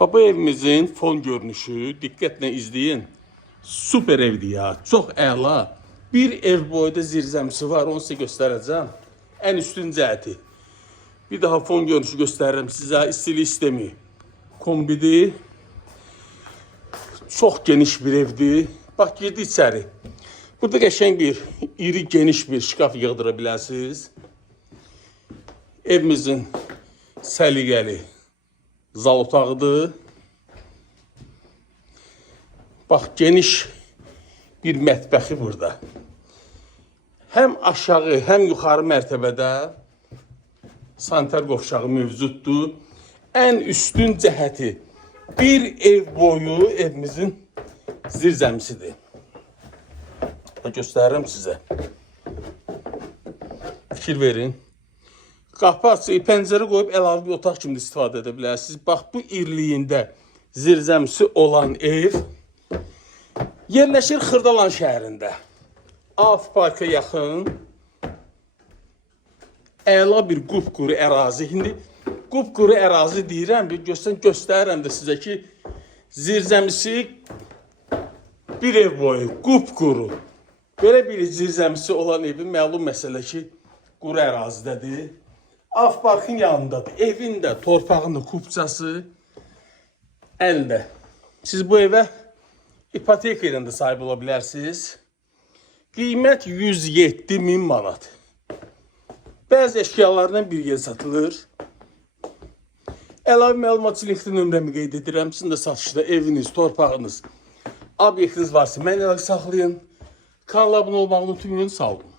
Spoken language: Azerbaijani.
Baba evimizin fon görünüşü, diqqətlə izləyin. Super evdir ya, çox əla. Bir ev boyda zirzəmisi var, onu sizə göstərəcəm. Ən üstün cəhəti. Bir daha fon görünüşü göstərirəm sizə, istilik sistemi. Kombidir. Çox geniş bir evdir. Bax, girdi içəri. Burada qəşəng bir, iri geniş bir şkaf yığdıra bilərsiniz. Evimizin səliqəli zal otağıdır. Bax, geniş bir mətbəxi burada. Həm aşağı, həm yuxarı mərtəbədə sanitar qovşağı mövcuddur. Ən üstün cəhəti bir ev boyu evimizin zirzəmisidir. Göstərirəm sizə. Fikir verin. Qapı açıq, pəncərə qoyub əlavə bir otaq kimi istifadə edə bilərsiniz. Bax, bu irliyində zirzəmisi olan ev yerləşir Xırdalan şəhərində. Af Parka yaxın. Əla bir qupquru ərazi. İndi qupquru ərazi deyirəm, göstərirəm də sizə ki, zirzəmisi bir ev boyu, qupquru. Belə bir zirzəmisi olan evin məlum məsələ ki, quru ərazidədir. Af Parkın yanındadır. Evin də, torpağın da kupçası əldə. Siz bu evə ipoteka ilə də sahib ola bilərsiniz. Qiymət 107.000 manat. Bəzi əşyalardan bir yer satılır. Əlavə məlumat üçün linkli nömrəmi qeyd edirəm. Sizin də satışda eviniz, torpağınız, obyektiniz varsa mənə əlaqə saxlayın. Kanala abunə olmağı unutmayın. Sağ olun.